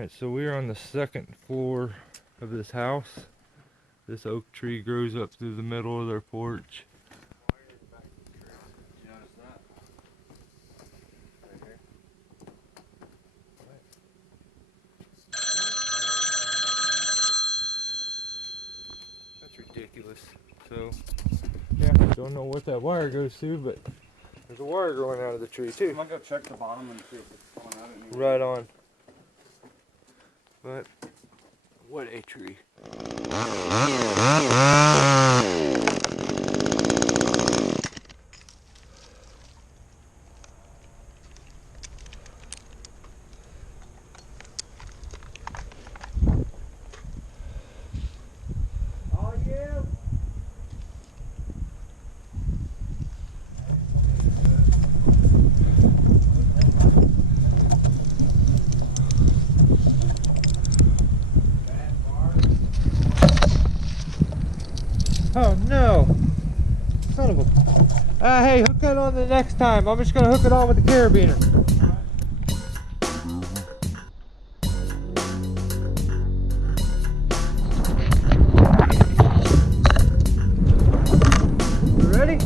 Alright, so we're on the second floor of this house. This oak tree grows up through the middle of their porch. You notice that? Right here. That's ridiculous. So, yeah, don't know what that wire goes to, but there's a wire growing out of the tree too. I'm gonna go check the bottom and see if it's going out anymore. Right on. But, what a tree. Oh yeah. Oh no! Son of a... hey, hook that on the next time. I'm just gonna hook it on with the carabiner. You ready?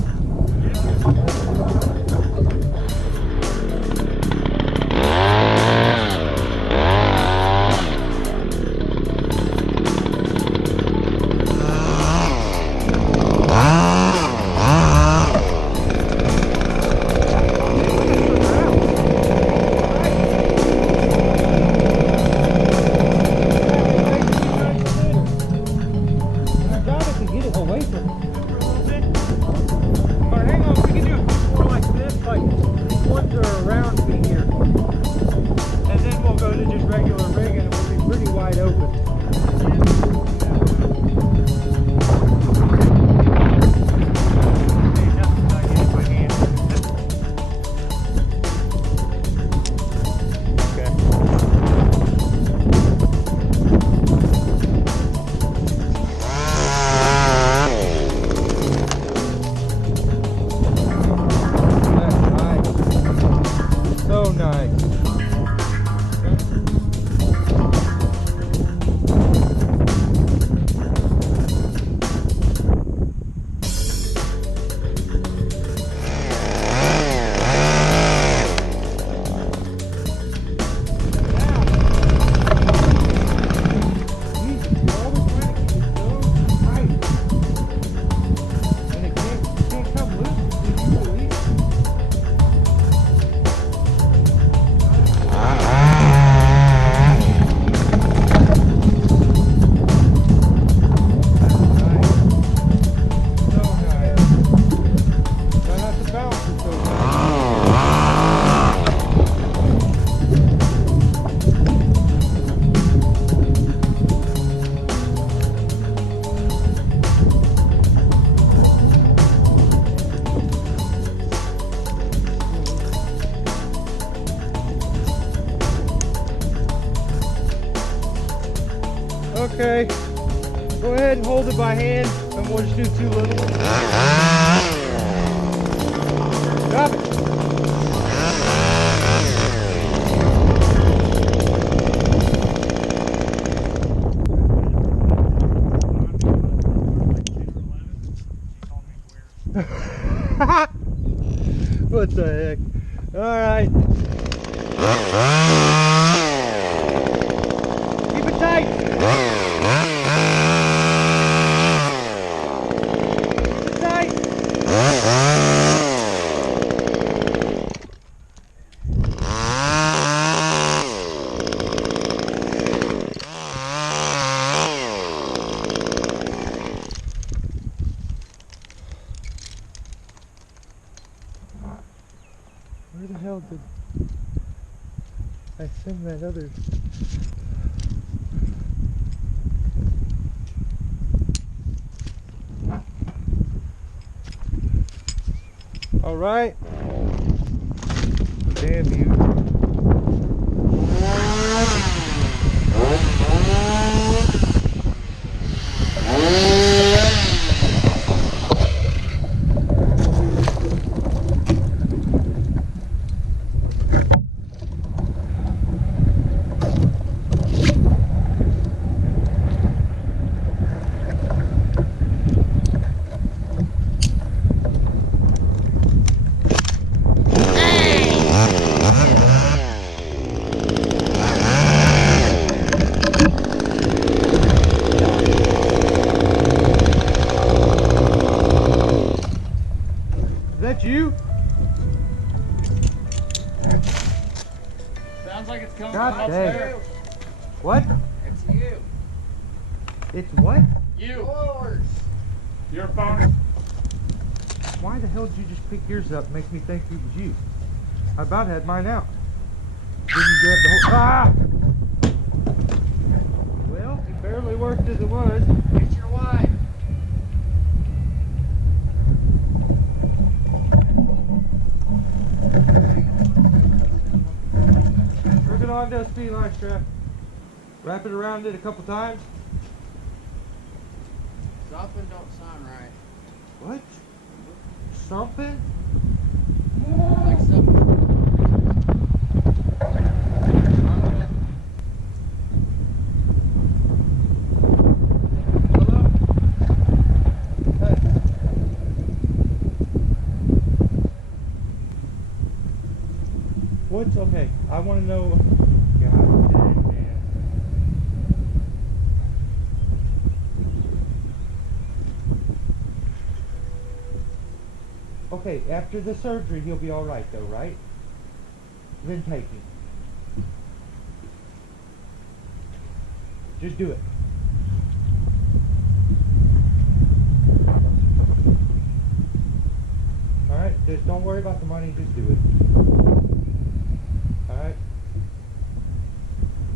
Okay, go ahead and hold it by hand, and we'll just do 2 little ones. Drop it. What the heck? All right. Keep it tight. Where the hell did I send that other? All right. Damn you. there. What? It's you. It's what? Yours. Your phone? Why the hell did you just pick yours up and make me think it was you? I about had mine out. Then you grabbed the whole. Ah! Well, it barely worked as it was. It's your wife. Hook it onto a speed line strap. Wrap it around it a couple times. Something don't sound right. What? Something? Like something. Hello? Hey. What's okay? I want to know. God dang, man. Okay, after the surgery, he'll be all right, though, right? Then take him. Just do it. All right, just don't worry about the money. Just do it. All right.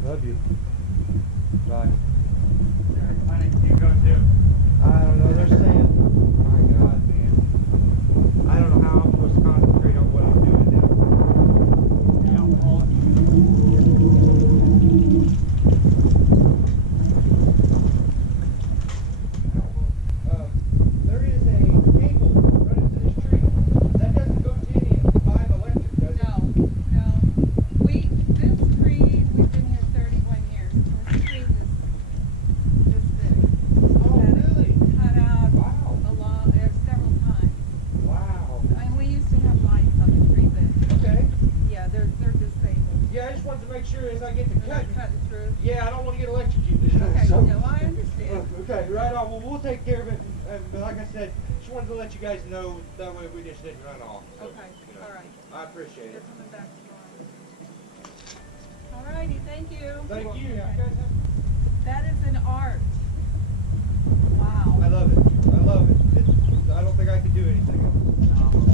Love you. Bye. Honey, you go too. I don't know. They're saying, my God, man. I don't know how I'm supposed to concentrate on what I'm doing now. There is a cable running to this tree. That doesn't go to any of the 5 electric, does it? No. This tree, we've been here 31 years. This tree was this big. Oh, really? Cut out Wow. several times. Wow. And we used to have lights on the tree, but Okay. yeah, they're disabled. Yeah, I just wanted to make sure as I get to They're cutting. cutting through. Yeah, I don't want to get electrocuted. Okay, So- no, I understand. Okay, right on. Well, we'll take care of it. But like I said, just wanted to let you guys know that way we just didn't run off. So, Okay, you know, all right. I appreciate They're it. coming back tomorrow. All righty, thank you. Thank you. That is an art. Wow. I love it. I love it. I don't think I could do anything else. No.